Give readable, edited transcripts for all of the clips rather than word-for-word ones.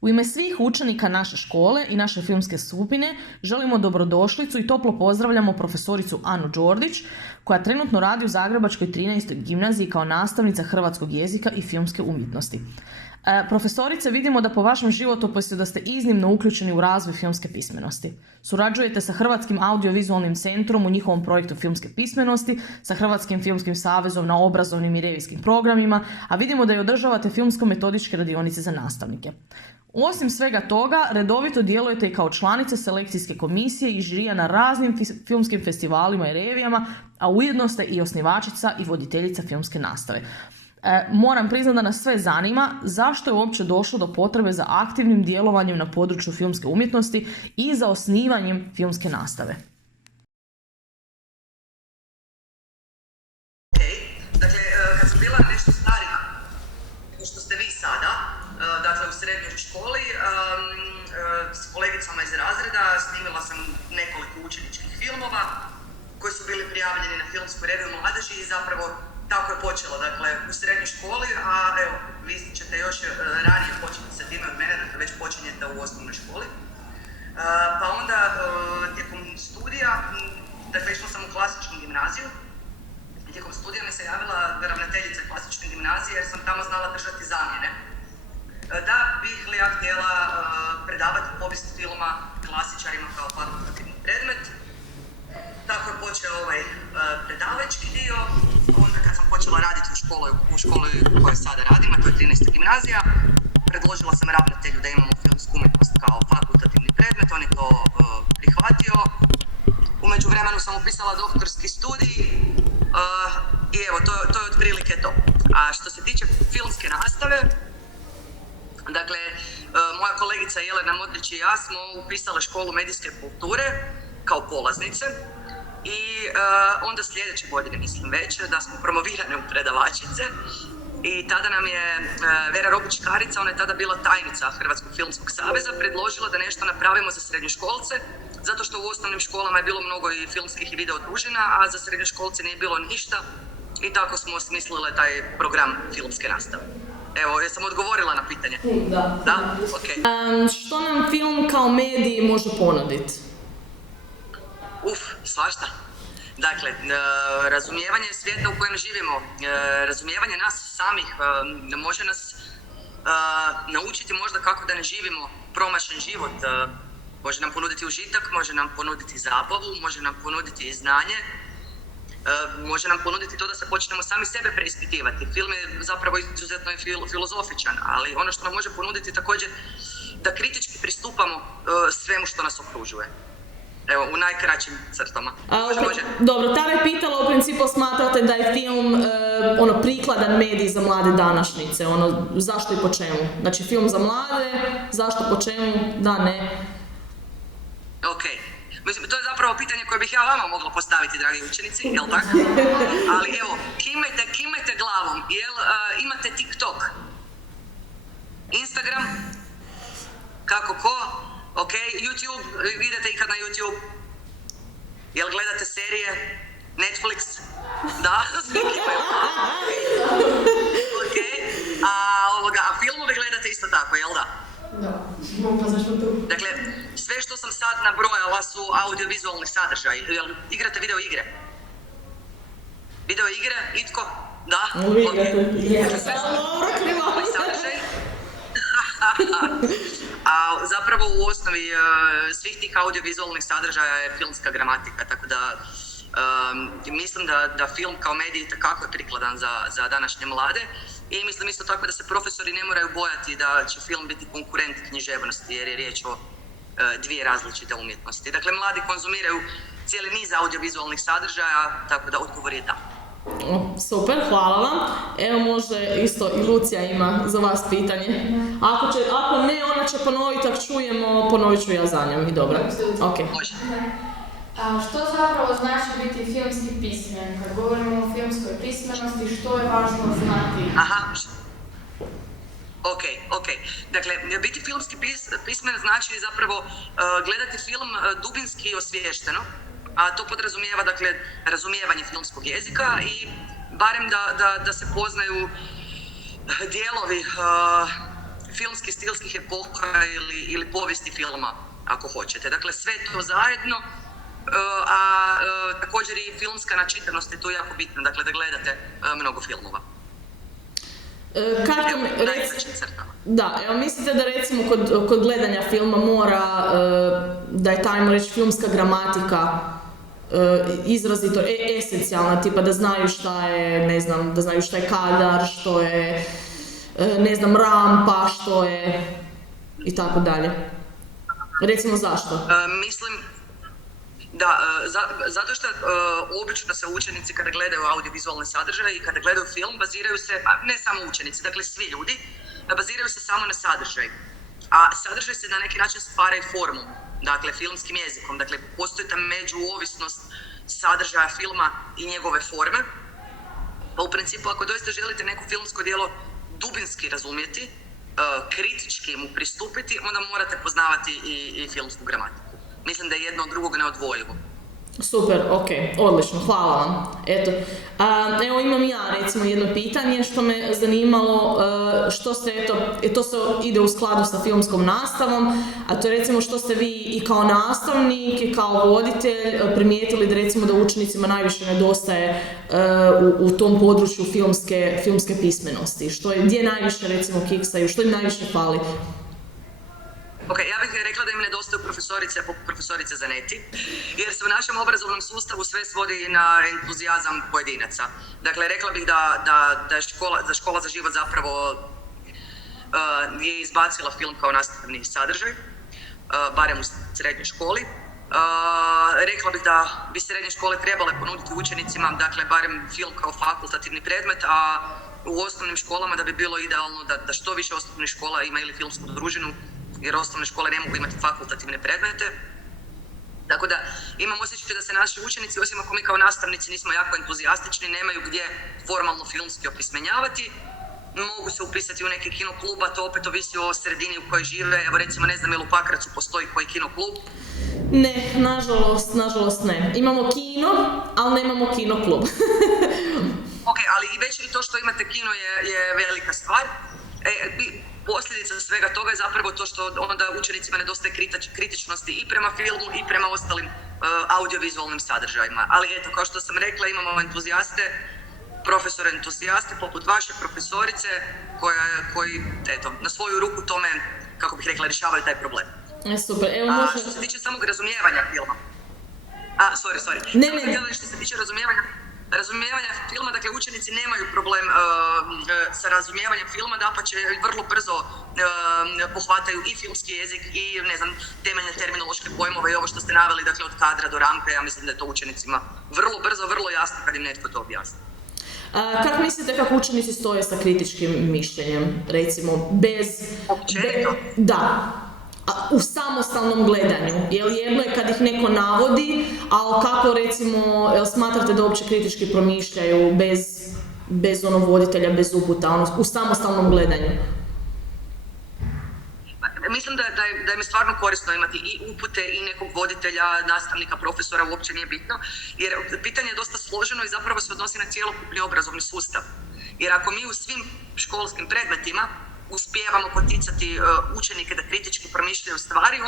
U ime svih učenika naše škole i naše filmske skupine želimo dobrodošlicu i toplo pozdravljamo profesoricu Anu Đordić, koja trenutno radi u Zagrebačkoj 13. gimnaziji kao nastavnica hrvatskog jezika i filmske umjetnosti. Profesorice, vidimo da po vašem životopisu da ste iznimno uključeni u razvoj filmske pismenosti. Surađujete sa Hrvatskim audiovizualnim centrom u njihovom projektu filmske pismenosti, sa Hrvatskim filmskim savezom na obrazovnim i revijskim programima, a vidimo da i održavate filmsko-metodičke radionice za nastavnike. Osim svega toga, redovito djelujete i kao članica selekcijske komisije i žirija na raznim filmskim festivalima i revijama, a ujedno ste i osnivačica i voditeljica filmske nastave. Moram priznati da nas sve zanima zašto je uopće došlo do potrebe za aktivnim djelovanjem na području filmske umjetnosti i za osnivanjem filmske nastave. Dakle, kad sam bila nešto starija, nego što ste vi sada, dakle u srednjoj školi, s kolegicama iz razreda snimila sam nekoliko učeničkih filmova koji su bili prijavljeni na filmsku reviju mladeži i zapravo tako je počelo, dakle, u srednjoj školi, a evo, vi ćete još ranije početi sa time od mene, dakle, već počinjete u osnovnoj školi. Pa onda, tijekom studija, dakle, išla sam u klasičnu gimnaziju, i tijekom studija mi se javila ravnateljica klasične gimnazije jer sam tamo znala držati zamjene. Da bih li ja htjela predavati povijest filma klasičarima kao fakultativni predmet. Tako je počeo ovaj predavački dio. Onda kad sam počela raditi u školi u kojoj sada radim, a to je 13. gimnazija, predložila sam ravnatelju da imamo filmsku umjetnost kao fakultativni predmet, on je to prihvatio. U međuvremenu sam upisala doktorski studij i evo, to je otprilike to. A što se tiče filmske nastave, dakle, moja kolegica Jelena Modrić i ja smo upisale školu medijske kulture kao polaznice. I onda sljedeće godine, mislim već, da smo promovirane u predavačice i tada nam je Vera Robić-Karica, ona je tada bila tajnica Hrvatskog filmskog saveza, predložila da nešto napravimo za srednjoškolce, zato što u osnovnim školama je bilo mnogo i filmskih i video družina, a za srednjoškolce nije bilo ništa i tako smo osmislile taj program filmske nastave. Evo, jesam odgovorila na pitanje? Da. Da? Ok. Što nam film kao medij može ponuditi? Svašta. Dakle, razumijevanje svijeta u kojem živimo, razumijevanje nas samih, može nas naučiti možda kako da ne živimo promašen život. Može nam ponuditi užitak, može nam ponuditi zabavu, može nam ponuditi znanje, može nam ponuditi to da se počnemo sami sebe preispitivati. Film je zapravo izuzetno filozofičan, ali ono što nam može ponuditi također da kritički pristupamo svemu što nas okružuje. Evo, u najkraćim crtama. Može. Dobro, tada je pitala, u principu smatrate da je film prikladan medij za mlade današnjice, zašto i po čemu? Znači, film za mlade, zašto, po čemu, da, ne? Ok. Mislim, to je zapravo pitanje koje bih ja vama mogla postaviti, dragi učenici, jel tako? Ali evo, kimajte glavom, jel imate TikTok? Instagram? Kako ko? Ok, YouTube, idete ikad na YouTube? Jel gledate serije? Netflix? Da? Ok, a filmove gledate isto tako, jel da? Da, pa zašto tu? Dakle, sve što sam sad nabrojala su audiovizualni sadržaj. Jel igrate video igre? Video igre? Itko? Da? Igrate. Sadržaj? A zapravo u osnovi svih tih audiovizualnih sadržaja je filmska gramatika, tako da mislim da film kao medij itekako je prikladan za današnje mlade i mislim isto tako da se profesori ne moraju bojati da će film biti konkurent književnosti jer je riječ o dvije različite umjetnosti. Dakle, mladi konzumiraju cijeli niz audiovizualnih sadržaja, tako da odgovor je da. Super, hvala vam. Evo može isto i Lucija ima za vas pitanje. Ako ne, ona će ponoviti, ako čujemo, ponovit ću ja za njom i dobro. Ok. Može. Što zapravo znači biti filmski pismen? Kad govorimo o filmskoj pismenosti, što je važno znati? Aha. Ok. Dakle, biti filmski pismen znači zapravo gledati film dubinski i osviješteno, a to podrazumijeva, dakle, razumijevanje filmskog jezika i barem da se poznaju dijelovi filmskih, stilskih epoha ili povijesti filma, ako hoćete. Dakle, sve to zajedno, također i filmska načitanost je tu jako bitna, dakle da gledate mnogo filmova. Da, evo mislite da recimo kod gledanja filma mora, da je tajmo reći filmska gramatika izrazito esencijalna, tipa da znaju šta je, ne znam, da znaju šta je kadar, što je, ne znam, rampa, što je i tako dalje. Recimo zašto? Mislim da, zato što obično se učenici kada gledaju audiovizualne sadržaje i kada gledaju film baziraju se, ne samo učenici, dakle svi ljudi, baziraju se samo na sadržaj. A sadržaj se na neki način stvara i formom, dakle filmskim jezikom, dakle postoji ta međuovisnost sadržaja filma i njegove forme. Pa u principu ako doista želite neko filmsko djelo dubinski razumjeti, kritički mu pristupiti, onda morate poznavati i filmsku gramatiku. Mislim da je jedno od drugog neodvojivo. Super, ok, odlično, hvala vam. Eto, evo imam ja recimo jedno pitanje što me zanimalo, što ste, to se ide u skladu sa filmskom nastavom, a to je recimo što ste vi i kao nastavnik i kao voditelj primijetili da recimo da učenicima najviše nedostaje u tom području filmske pismenosti, gdje najviše recimo kiksaju, što im najviše fali? Ok, ja bih rekla da im nedostaju profesorice Zanetti, jer se u našem obrazovnom sustavu sve svodi na entuzijazam pojedinaca. Dakle, rekla bih da je škola za život zapravo je izbacila film kao nastavni sadržaj, barem u srednjoj školi. Rekla bih da bi srednje škole trebale ponuditi učenicima, dakle, barem film kao fakultativni predmet, a u osnovnim školama da bi bilo idealno da što više osnovnih škola ima ili filmsku družinu, jer osnovne škole ne mogu imati fakultativne predmete. Tako da imam osjećaj da se naši učenici, osim ako mi kao nastavnici nismo jako entuzijastični, nemaju gdje formalno filmski opismenjavati. Mogu se upisati u neki kinoklub, a to opet ovisi o sredini u kojoj žive. Evo recimo, ne znam, jel u Pakracu postoji koji kinoklub? Ne, nažalost ne. Imamo kino, ali nemamo kinoklub. Ok, ali i već i to što imate kino je velika stvar. Posljedica svega toga je zapravo to što onda učenicima nedostaje kritičnosti i prema filmu i prema ostalim audiovizualnim sadržajima. Ali eto, kao što sam rekla, imamo entuzijaste, profesore entuzijaste poput vaše profesorice koji eto, na svoju ruku tome, kako bih rekla, rješavaju taj problem. Super, evo može... Što se tiče samog razumijevanja filma. Sorry. Ne. Što se tiče razumijevanja filma, dakle učenici nemaju problem sa razumijevanjem filma, dapače vrlo brzo pohvataju i filmski jezik i, ne znam, temeljne terminološke pojmove i ovo što ste naveli, dakle od kadra do rampe. Ja mislim da je to učenicima vrlo brzo, vrlo jasno kad im netko to objasni. Kako mislite kako učenici stoje sa kritičkim mišljenjem, recimo, bez... Općenito? Da. U samostalnom gledanju, jel jedno je kad ih neko navodi, ali kako recimo, jel smatrate da uopće kritički promišljaju bez voditelja, bez uputa, u samostalnom gledanju? Mislim da im je stvarno korisno imati i upute i nekog voditelja, nastavnika, profesora, uopće nije bitno, jer pitanje je dosta složeno i zapravo se odnosi na cijelokupni obrazovni sustav. Jer ako mi u svim školskim predmetima uspijevamo poticati učenike da kritički promišljaju stvari,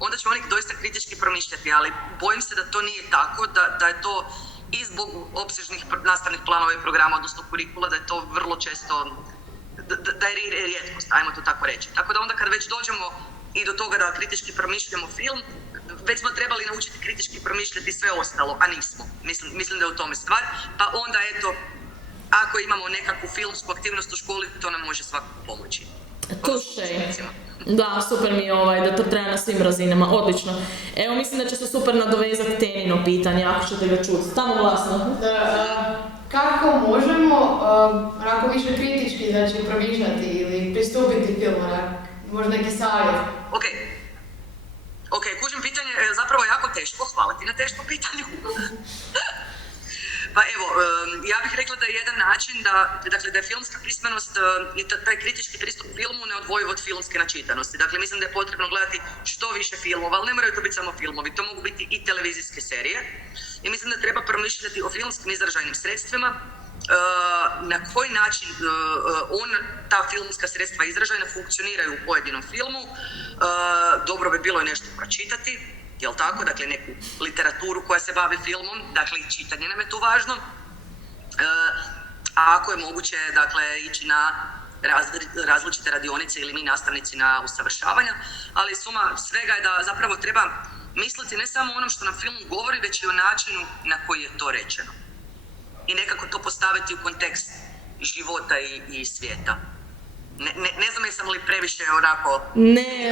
onda će oni doista kritički promišljati, ali bojim se da to nije tako, da je to i zbog opsežnih nastavnih planova i programa, odnosno kurikula, da je to vrlo često, da je rijetkost, ajmo to tako reći. Tako da onda kad već dođemo i do toga da kritički promišljamo film, već smo trebali naučiti kritički promišljati sve ostalo, a nismo. Mislim da je u tome stvar, pa onda eto, ako imamo nekakvu filmsku aktivnost u školi, to nam može svakako pomoći. Da, super mi je da to treba na svim razinama, odlično. Evo, mislim da će se super nadovezati Tenino pitanje, ako ćete ga čuti. Tamo glasno. Kako možemo, ako više kritički, znači, promišljati ili pristupiti filmu, možda neki savjet? Ok, kužim pitanje, zapravo jako teško, hvala ti na teškom pitanju. Pa evo, ja bih rekla da je jedan način da je filmska pismenost i taj kritički pristup filmu neodvojiv od filmske načitanosti. Dakle, mislim da je potrebno gledati što više filmova, ali ne moraju to biti samo filmovi, to mogu biti i televizijske serije. I mislim da treba promišljati o filmskim izražajnim sredstvima, na koji način on ta filmska sredstva izražaja funkcioniraju u pojedinom filmu. Dobro bi bilo i nešto pročitati, jel tako? Dakle, neku literaturu koja se bavi filmom, dakle i čitanje nam je tu važno. A ako je moguće, dakle, ići na različite radionice ili mi nastavnici na usavršavanja, ali suma svega je da zapravo treba misliti ne samo o onom što nam film govori, već i o načinu na koji je to rečeno. I nekako to postaviti u kontekst života i svijeta. Ne znam jesam li previše onako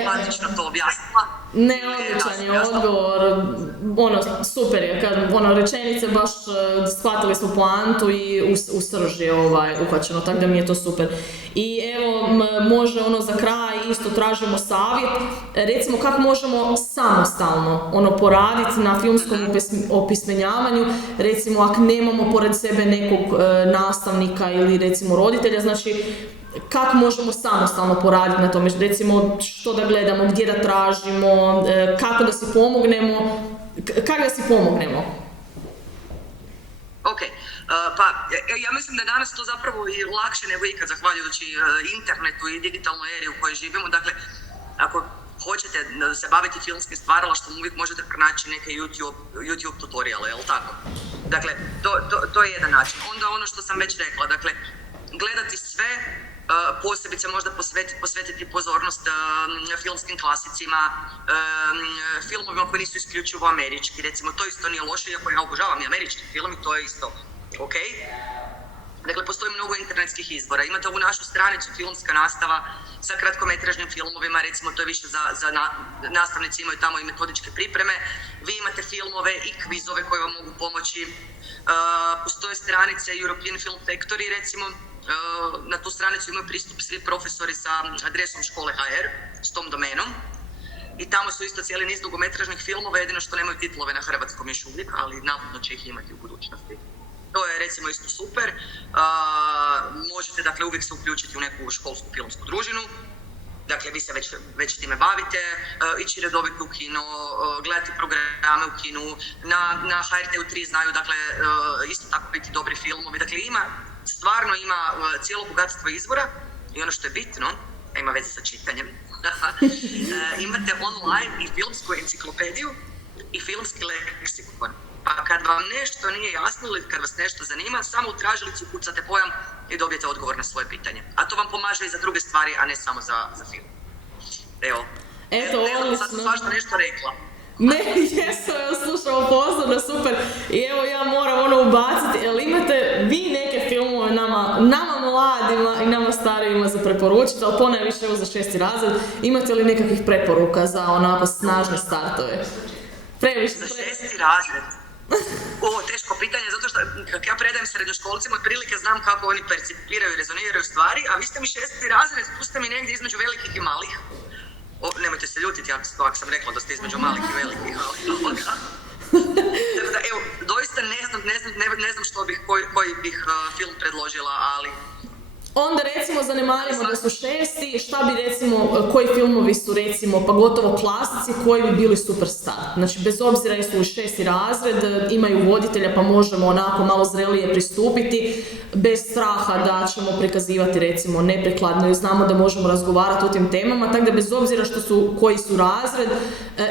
plastično to objasnila. Ne, odličan je odgovor, super je, kad rečenice baš shvatili smo poantu i u srž je uhvaćeno, tako da mi je to super. I evo, može za kraj isto tražimo savjet, recimo kako možemo samostalno poraditi na filmskom opismenjavanju, recimo ako nemamo pored sebe nekog nastavnika ili recimo roditelja, znači kako možemo samostalno poraditi na tome, recimo što da gledamo, gdje da tražimo, kako da si pomognemo, Ok, pa ja mislim da je danas to zapravo i lakše nego ikad zahvaljujući internetu i digitalnoj eri u kojoj živimo. Dakle, ako hoćete se baviti filmskim stvaralaštvom, uvijek možete pronaći neke YouTube tutoriale, jel tako? Dakle, to je jedan način. Onda ono što sam već rekla, dakle, gledati sve, posebice možda posvetiti pozornost filmskim klasicima, filmovima koji nisu isključivo američki, recimo to isto nije loše, iako ja obožavam i američki film i to je isto ok. Dakle, postoji mnogo internetskih izbora. Imate ovu našu stranicu filmska nastava sa kratkometražnim filmovima, recimo to je više za nastavnici imaju tamo i metodičke pripreme. Vi imate filmove i kvizove koje vam mogu pomoći. Postoje stranice European Film Factory, recimo, na tu stranicu imaju pristup svi profesori sa adresom škole HR, s tom domenom. I tamo su isto cijeli niz dugometražnih filmova, jedino što nemaju titlove na hrvatskom još uvijek, ali navodno će ih imati u budućnosti. To je recimo isto super. Možete dakle uvijek se uključiti u neku školsku filmsku družinu. Dakle, vi se već time bavite, ići redovito u kino, gledati programe u kinu. Na HRT-u 3 znaju, dakle, isto tako biti dobri filmovi. Dakle, stvarno ima cijelo bogatstvo izvora i ono što je bitno, a ima veze sa čitanjem, imate online i filmsku enciklopediju i filmski leksikon. Pa kad vam nešto nije jasno ili kad vas nešto zanima, samo u tražilicu kucate pojam i dobijete odgovor na svoje pitanje. A to vam pomaže i za druge stvari, a ne samo za film. Evo, sad sam svašta nešto rekla. Ne, jesam, slušamo pozorno, super. I evo ja moram ubaciti, jel imate vi neke filmove nama mladima i nama starijima za preporučiti, ali ponajviše evo za 6. razred, imate li nekakvih preporuka za onako snažne startove? Za 6. razred? Ovo teško pitanje, zato što kako ja predajem srednjoškolcima, otprilike znam kako oni percipiraju i rezoniraju stvari, a vi ste mi 6. razred, tu ste mi negdje između velikih i malih. Nemojte se ljutiti ako sam rekla da ste između malih i velikih, ali evo, doista ne znam što koji bih film predložila, ali... Onda recimo zanemarimo da su 6. šta bi recimo, koji filmovi su recimo, pa gotovo klasici koji bi bili super start. Znači bez obzira jesu li 6. razred, imaju voditelja pa možemo onako malo zrelije pristupiti, bez straha da ćemo prikazivati recimo neprekladno i znamo da možemo razgovarati o tim temama, tako da bez obzira koji su razred,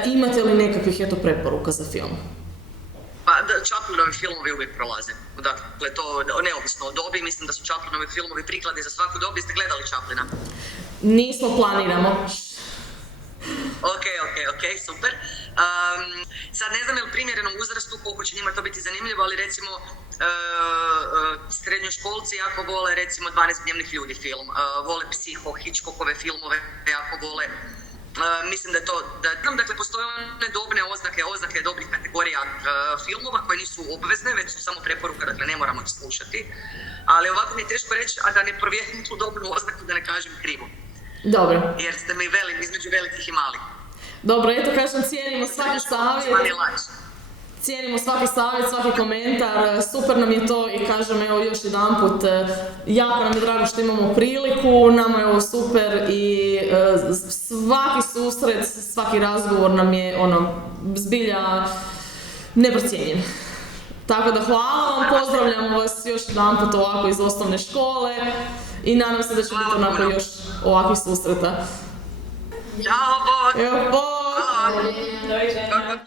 imate li nekakvih preporuka za film? Pa Chaplinovi filmovi uvijek prolaze. Dakle, to neovisno o dobi, mislim da su Chaplinovi filmovi prikladni za svaku dobu. Jeste gledali Chaplina? Nismo, planiramo. Ok, super. Sad ne znam je li primjereno uzrastu koliko će njima to biti zanimljivo, ali recimo srednjoškolci jako vole recimo 12 dnevnih ljudi film, vole Psiho, Hitchcockove filmove, jako vole. Mislim da je to, dakle postoje one dobne oznake dobrih kategorija filmova koje nisu obvezne, već su samo preporuka, dakle ne moramo ih slušati. Ali ovako mi je teško reći, a da ne provjerim tu dobnu oznaku, da ne kažem krivo. Dobro. Jer ste mi između velikih i malih. Dobro, eto kažem, cijenimo svaki savjet. Cijenimo svaki savjet, svaki komentar, super nam je to i kažem evo još jedanput, jako nam je drago što imamo priliku, nama je ovo super i svaki susret, svaki razgovor nam je zbilja neprocijenjen. Tako da hvala vam, pozdravljamo vas još jedanput ovako iz osnovne škole i nadam se da će biti onako još ovakvih susreta. Ćao, bok! Evo, bok! Hvala. Doviđenja.